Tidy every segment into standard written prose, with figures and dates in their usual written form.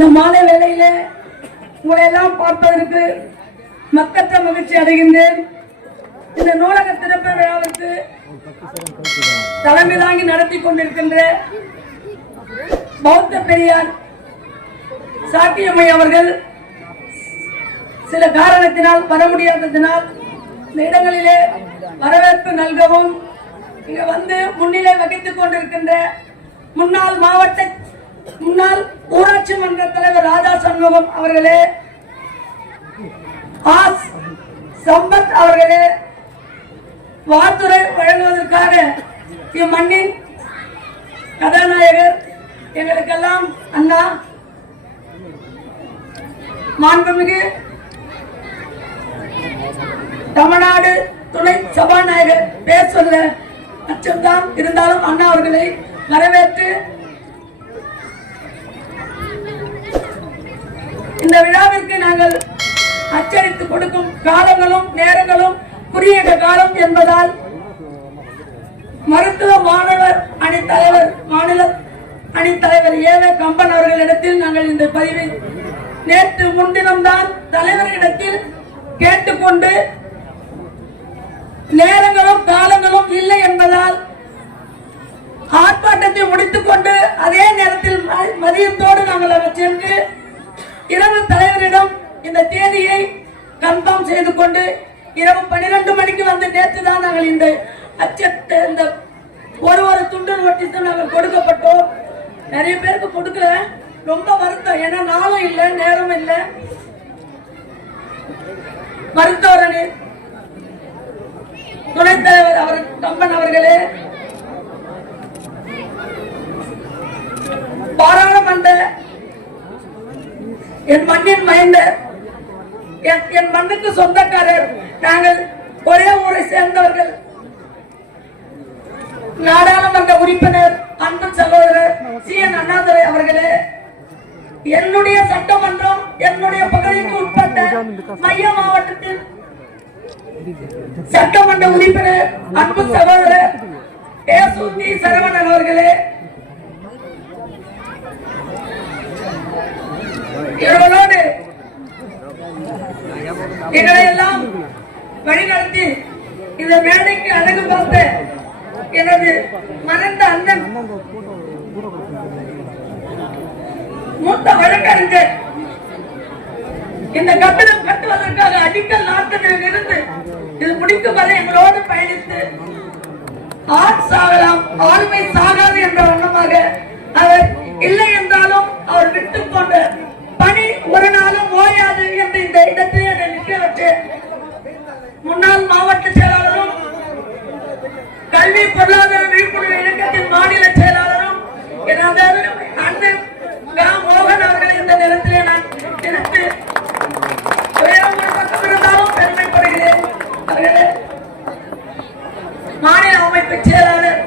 இந்த மாலை வேளையில உங்களை எல்லாம் பார்ப்பதற்கு மக்கற்ற மகிழ்ச்சி அடைகின்றேன். இந்த நூலக திறப்பு விழாவிற்கு தலைமை தாங்கி நடத்தி கொண்டிருக்கின்ற பௌத்த பெரியார் சாக்கியம்மை அவர்கள் சில காரணத்தினால் வர முடியாததினால் இந்த இடங்களிலே வரவேற்பு நல்கவும் இங்க வந்து முன்னிலை வகித்துக் கொண்டிருக்கின்ற முன்னாள் ஊராட்சி மன்ற தலைவர் ராஜா சண்முகம் அவர்களே, ஆஸ் சம்பத் அவர்களே, வாழ்த்துறை வழங்குவதற்காக இம்மண்ணின் கதாநாயகர் எங்களுக்கெல்லாம் அண்ணா மாண்புமிகு தமிழ்நாடு துணை சபாநாயகர் பேர் சொல்ல அச்சம்தான் இருந்தாலும் அண்ணா அவர்களை வரவேற்று இந்த விழாவிற்கு நாங்கள் அச்சடித்து கொடுக்கும் காலங்களும் நேரங்களும் குறுகிய காலம் என்பதால் மருத்துவ மாணவர் மாநில அணித்தலைவர் ஏவே கம்பன் அவர்களிடத்தில் நாங்கள் இந்த பதிவை நேற்று முன்தினம்தான் தலைவரிடத்தில் கேட்டுக்கொண்டு நேரங்களும் காலங்களும் இல்லை என்பதால் ஆர்ப்பாட்டத்தை முடித்துக் கொண்டு அதே நேரத்தில் மதியத்தோடு நாங்கள் சென்று இரவு தலைவரிடம் இந்த தேதியை கன்ஃபார்ம் செய்து கொண்டு இரவு 12 மணிக்கு வந்து நேற்று தான் நாங்கள் இந்த அச்சத்தை இந்த ஒரு துண்டு நோட்டீஸ் நாங்கள் கொடுக்கப்பட்டோம். நிறைய பேருக்கு கொடுக்கல, ரொம்ப வருத்தம். ஏன்னா நாளும் இல்லை, நேரம் இல்லை. மருத்துவரணி துணைத் தலைவர் அவர் கம்பன் அவர்களே, பாராளுமன்ற என் மண்ணின் மைந்தர், என் மண்ணுக்கு சொந்தக்காரர், நாங்கள் ஒரே ஊரை சேர்ந்தவர்கள், நாடாளுமன்ற உறுப்பினர் அன்பு சகோதரர் CN அண்ணாதுரை அவர்களே, என்னுடைய சட்டமன்றம் என்னுடைய பகுதிக்கு உட்பட்ட மைய மாவட்டத்தில் சட்டமன்ற உறுப்பினர் அன்பு சகோதரர் ஏசுதி சரவணன் அவர்களே, இவர்களோடு எங்களை எல்லாம் வழிநடத்தி இந்த மேடைக்கு அழகு பார்த்த எனது மறைந்த அண்ணன் மூத்த வழக்கறிஞர், இந்த கட்டிடம் கட்டுவதற்காக அடிக்கல் நாட்டில் இருந்து இது முடிக்கும் வரை எங்களோடு பயணித்து ஆட் சாகலாம் ஆளுமை சாகாது என்ற வண்ணமாக அவர் இல்லை என்றாலும் அவர் விட்டுக் கொண்ட பணி ஒரு நாளும் ஓயாது என்று இந்த இடத்தில் என்னை நிற்க வச்சு முன்னாள் மாவட்ட செயலாளரும் கல்வி பொருளாதார விழிப்புணர்வு இயக்கத்தின் மாநில செயலாளரும் எனது அண்ணன் மோகன் அவர்கள் இந்த நேரத்தில் நான் எனக்கு இருந்தாலும் பெருமைப்படுகிறேன். அவர்களே, மாநில அமைப்பு செயலாளர்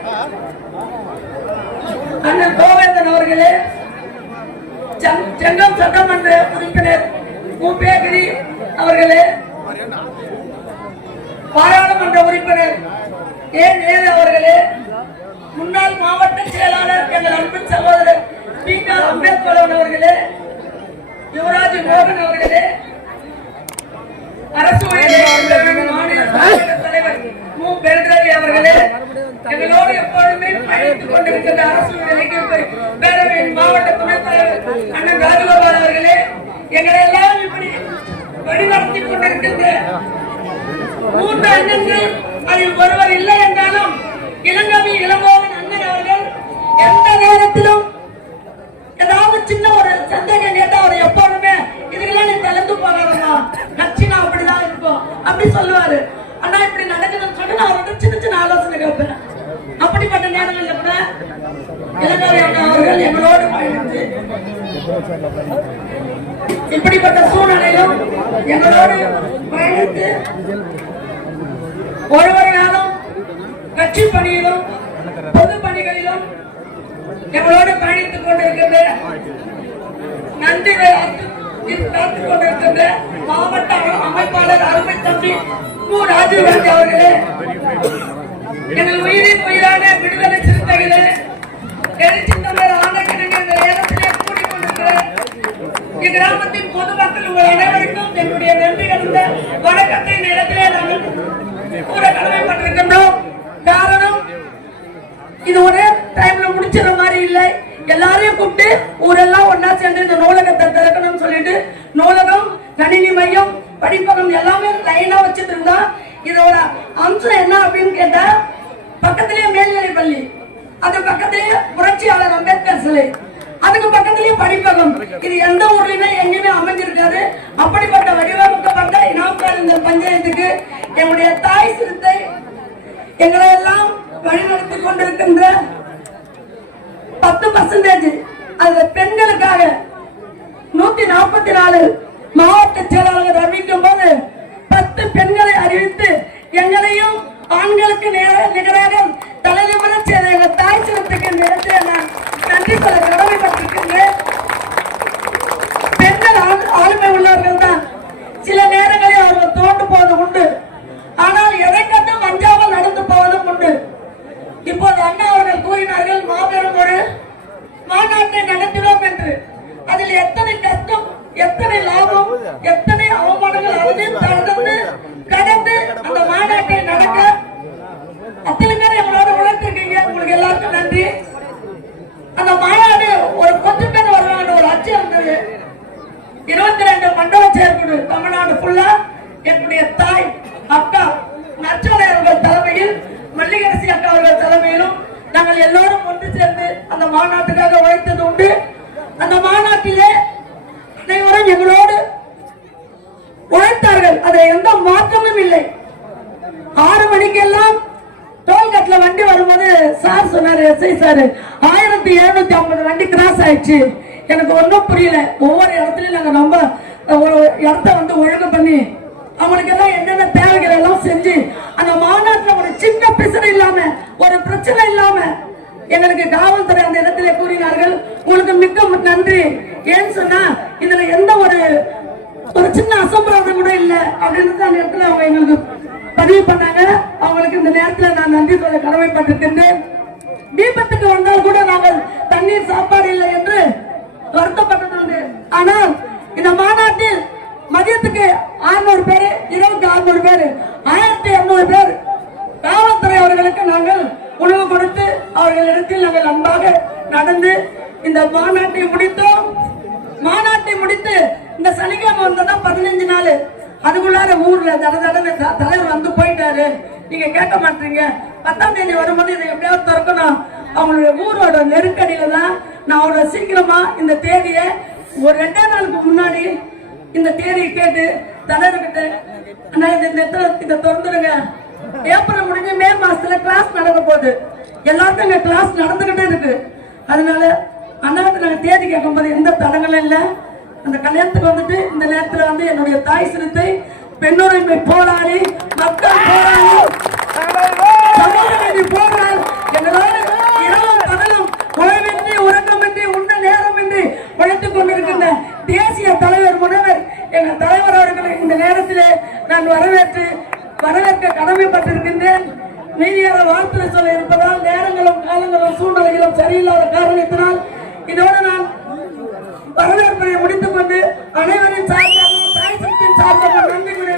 அண்ணன் கோவேந்தன் அவர்களே, செங்கம் சட்டமன்ற உறுப்பினர் மூப்பேகிரி அவர்களே, பாராளுமன்ற உறுப்பினர் ஏன் அவர்களே, முன்னாள் மாவட்ட செயலாளர் எங்கள் அன்பு சகோதரர் PK அம்பேத்கர் அவர்களே, யுவராஜ் மோகன் அவர்களே, அரசு மாநில தலைவர் மு பெல்ரவி அவர்களே, எங்களோடு எப்பொழுதுமே பயணித்துக் கொண்டிருக்கின்ற அரசு பேரவையின் மாவட்ட துணைத் தலைவர் அண்ணன் ராஜகோபால் அவர்களே, எங்களை எல்லாம் இப்படி வழிநடத்தி கொண்டிருக்கின்ற 3 அண்ணன்கள், அதில் ஒருவர் இல்லை என்றாலும் இளங்கவி இளங்கோவன் அண்ணன் அவர்கள் எந்த நேரத்திலும் ஏதாவது சின்ன ஒரு சந்தேகம் கேட்டா அவர் எப்போதுமே இதுக்கெல்லாம் நீ கலந்து போகாதா, கட்சினா அப்படிதான் இருக்கும் அப்படி சொல்லுவாரு. ஆனா இப்படி நடக்குதுன்னு சொல்லி நான் அவர்கிட்ட சின்ன ஆலோசனை கேட்பேன். அப்படிப்பட்ட நேரங்களில் கூட இளங்கவி அண்ணா அவர்கள் எங்களோடு பயணித்து இப்படிப்பட்ட சூழ்நிலையிலும் எங்களோடு பயணித்து ஒவ்வொரு நாளும் கட்சி பணியிலும் பொது பணிகளிலும் எங்களோடு பயணித்துக் கொண்டிருக்கின்ற நன்றி காத்துக் கொண்டிருக்கின்ற மாவட்ட அமைப்பாளர் அருமை தம்பி மு ராஜீவ்காந்தி அவர்களே, எங்கள் உயிரின் உயிரான விடுதலை சிறுத்தைகளே, எழுச்சி தமிழர் ஆணைக்கிணங்க இந்த நேரத்திலே கூடிக்கொண்டிருக்கிற இக்கிராமத்தின் பொதுமக்கள் உங்கள் அனைவருக்கும் என்னுடைய நன்றி கலந்த வணக்கத்தை இந்த இடத்திலே நாங்கள் கூற கடமைப்பட்டிருக்கின்றோம். காரணம், இது ஒரே டைம்ல முடிச்சிட மாதிரி இல்லை. எல்லாரையும் கூப்பிட்டு ஊரெல்லாம் ஒன்னா சேர்ந்து இந்த நூலகத்தை திறக்கணும்னு சொல்லிட்டு நூலகம், கணினி மையம், படிப்பகம் எல்லாமே லைனா வச்சுட்டு இருந்தா இதோட அம்சம் என்ன அப்படின்னு கேட்டா, பக்கத்திலேயே மேல்நிலை பள்ளி, அது பக்கத்திலேயே புரட்சியாளர் அம்பேத்கர் சிலை, அதுக்கு பக்கத்திலேயே படிப்பகம். இது எந்த ஊர்லயுமே எங்கேயுமே அமைஞ்சிருக்காது. அப்படிப்பட்ட வடிவமைக்கப்பட்ட இனாம்கார பஞ்சாயத்துக்கு என்னுடைய தாய் சிறுத்தை எங்களை எல்லாம் வழிநடத்தி கொண்டிருக்கின்ற 10% அந்த பெண்களுக்காக 144 மாவட்ட செயலாளர் அறிவிக்கும் போது 10 பெண்களை அறிவித்து எங்களையும் ஆண்களுக்கு நிகராக தலைநிமிர செய்த எங்கள் தாய் சிறுத்தைக்கு நேரத்தை நான் நன்றி சொல்ல கடமைப்பட்டிருக்கின்றேன். பெண்கள் ஆளுமை உள்ளவர்கள் தான். சில நேரங்களில் அவர்கள் தோண்டு போவது உண்டு, ஆனால் எதை கண்டும் அஞ்சாமல் நடந்து போவதும் உண்டு. இப்போது அண்ணா அவர்கள் கூறினார்கள், மாபெரும் ஒரு மாநாட்டை நடத்தினோம் என்று. அதில் எத்தனை கஷ்டம், எத்தனை லாபம், எத்தனை அவமானங்கள் அதையும் கடந்து அந்த மாநாட்டை நடக்க அத்தனை பேர் எங்களோட உழைத்திருக்கீங்க. உங்களுக்கு எல்லாருக்கும் நன்றி. அந்த மாநாடு ஒரு கொஞ்சம் பேர் வருவாங்க, ஒரு அச்சு இருந்தது. 22 மண்டல செயற்குழு தமிழ்நாடு ஃபுல்லா என்னுடைய தாய் அக்கா நச்சோலை அவர்கள் தலைமையில், மல்லிகரசி அக்கா அவர்கள் தலைமையிலும் நாங்கள் எல்லோரும் ஒன்று சேர்ந்து அந்த மாநாட்டுக்காக உழைத்தது உண்டு. அந்த மாநாட்டிலே அனைவரும் எங்களோடு உழைத்தார்கள். அதில் எந்த மாற்றமும் இல்லை. 6 மணிக்கெல்லாம் டோல்கேட்ல வண்டி வரும்போது சார் சொன்னாரு, எஸ்ஐ சார், 1750 வண்டி கிராஸ் ஆயிடுச்சு. எனக்கு ஒன்றும் புரியல. ஒவ்வொரு இடத்துலயும் நாங்க ரொம்ப இடத்த ஒழுங்கு பண்ணி அவங்களுக்கு எல்லாம் என்னென்ன தேவைகள் எல்லாம் செஞ்சு அந்த மாநாட்டில் ஒரு சின்ன பிரச்சனை இல்லாம, ஒரு பிரச்சனை இல்லாம எங்களுக்கு காவல்துறை அந்த இடத்துல கூறினார்கள். உங்களுக்கு மிக்க நன்றி. ஏன்னு சொன்னா இதுல எந்த ஒரு சின்ன அசம்பிரதாயம் கூட இல்லை அப்படின்னு அந்த இடத்துல அவங்க எங்களுக்கு பதிவு பண்ணாங்க. அவங்களுக்கு இந்த நேரத்தில் நான் நன்றி சொல்ல கடமைப்பட்டிருக்கின்றேன். தீபத்துக்கு வந்தால் கூட நாங்கள் தண்ணீர், சாப்பாடு இல்லை என்று வருத்தப்பட்டது. ஆனால் இந்த மாநாட்டில் மதியத்துக்கு 600 பேரு, இரவுக்கு 600 பேரு, 1200 பேர் காவல்துறை அவர்களுக்கு நாங்கள் உணவு கொடுத்து அவர்களிடத்தில் நாங்கள் அன்பாக நடந்து இந்த மாநாட்டை முடித்தோம். மாநாட்டை முடித்து இந்த சனிக்கிழமை வந்ததா 15 நாள். அதுக்குள்ளார ஊர்ல தலைவர் வந்து போயிட்டாரு. நீங்க கேட்க மாட்டீங்க. 10ஆம் தேதி வரும்போது இதை எப்படியாவது திறக்கணும். அவங்களுடைய ஊரோட நெருக்கடியில தான் நான் அவ்வளவு சீக்கிரமா இந்த தேதியை ஒரு 2 நாளுக்கு முன்னாடி இந்த தேதியை கேட்டு தலைவர்கிட்ட இதை திறந்துடுங்க. ஏப்ரல் முடிஞ்சு மே மாசத்துல கிளாஸ் நடக்க போகுது. எல்லாருக்கும் இங்க கிளாஸ் நடந்துகிட்டே இருக்கு. அதனால அண்ணாவுக்கு நாங்க தேதி கேட்கும் போது எந்த தடங்களும் இல்லை. அந்த கல்யாணத்துக்கு வந்துட்டு இந்த நேரத்துல என்னுடைய தாய் சிறுத்தை பெண்ணுரிமை போராடி, மக்கள் போராடி, சமூக நீதி போராடி, எங்களோட இரவும் பகலும் உழைவின்றி, உறக்கமின்றி, உண்ண நேரமின்றி உழைத்துக் கொண்டிருக்கின்ற தேசிய தலைவர் முனைவர் எங்கள் தலைவர் அவர்களை இந்த நேரத்திலே நான் வரவேற்க கடமைப்பட்டிருக்கின்றேன். மீதியாக வாழ்த்து சொல்ல இருப்பதால் நேரங்களும் காலங்களும் சூழ்நிலைகளும் சரியில்லாத காரணத்தினால் இதோடு நான் வரவேற்பை முடித்துக் கொண்டு அனைவரின் சார்பாகவும் தாய் சக்தியின் சார்பாகவும் நன்றி கூறி